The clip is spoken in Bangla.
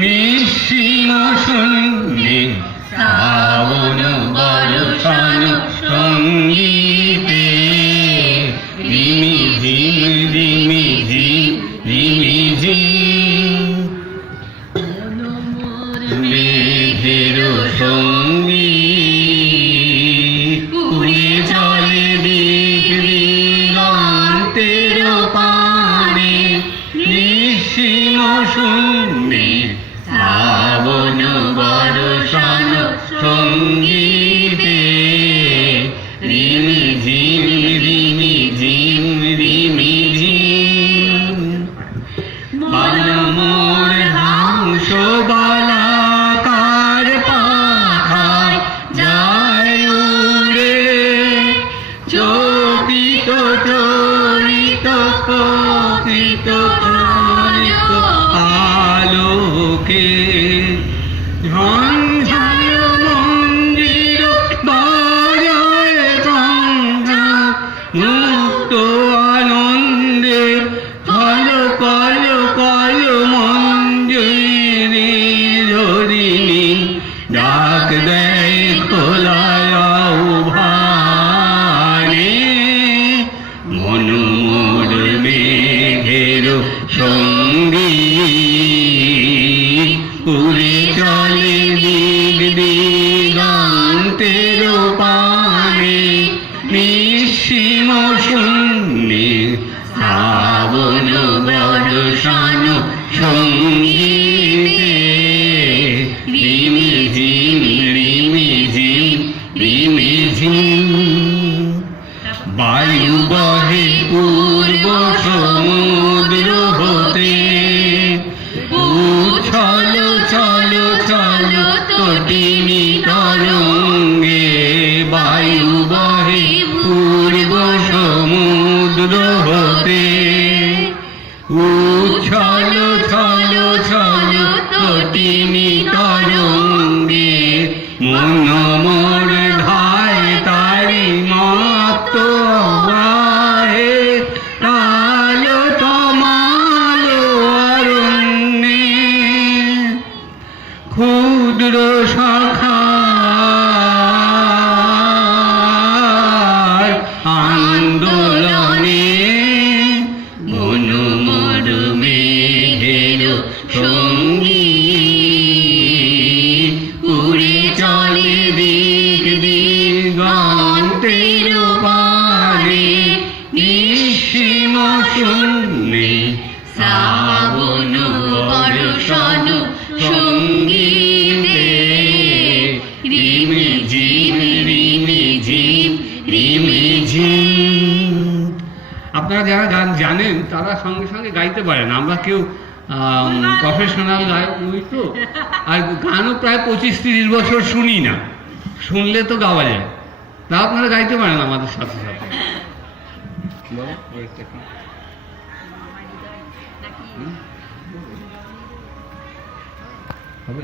নিঃসীম শূন্যে শ্রাবণ বর্ষণ সঙ্গীতে রিমি ঝিম রিমি ঝিম রিমি ঝিম মেঘের সঙ্গী উড়ে চলে দিক দিগন্তের পানে নিঃসীম শূন্যে শ্রাবণ বর্ষণ সঙ্গীতে রিমি ঝিম রিমি ঝিম রিমি ঝিম বনমোর হাংস বালাকার পাখায় যায় উড়ে চকিত চরিত পতিত প্রাণিত আলোকে ঝঞ্ঝায় মন্দির বাজায় গঙ্গা মুক্ত আনন্দে কল কল কল মঞ্জুরি ধরিণী ডাক দেয় খোলায় ভারে মনোমোর মেঘের সঙ্গী উড়ে চলে দিক দিগন্তের পানে নিঃসীম শূন্যে শ্রাবণ বর্ষণ সঙ্গীতে রিমি ঝিম রিমি ঝিম রিমি ঝিম বায়ু বহে পূর্ব সমুদ্র হতে উচ্ছল চল চল তটিনী তরঙ্গে বায়ু বহে পূর্ব সমুদ্র হতে উচ্ছল চল চল তটিনী তরঙ্গে মন মোর ধায় তারি মত বাহে আলো তমালো অরণ্যে ক্ষুদ্র শাখার আন্দোলনে মনোমোর মেঘের সঙ্গী উড়ে চলে দিক দিগন্তের পানে নিঃসীম শূন্যে শ্রাবণ বর্ষণ সঙ্গীতে রিমি ঝিম রিমি ঝিম রিমি ঝিম। আপনারা যারা গান জানেন তারা সঙ্গে সঙ্গে গাইতে পারেন, আমরা কেউ প্রফেশনাল গায়ক নই তো, আর গানও প্রায় 25-30 বছর শুনি না, শুনলে তো গাওয়া যায়, তা আপনারা গাইতে পারেন আমাদের সাথে সাথে। হবে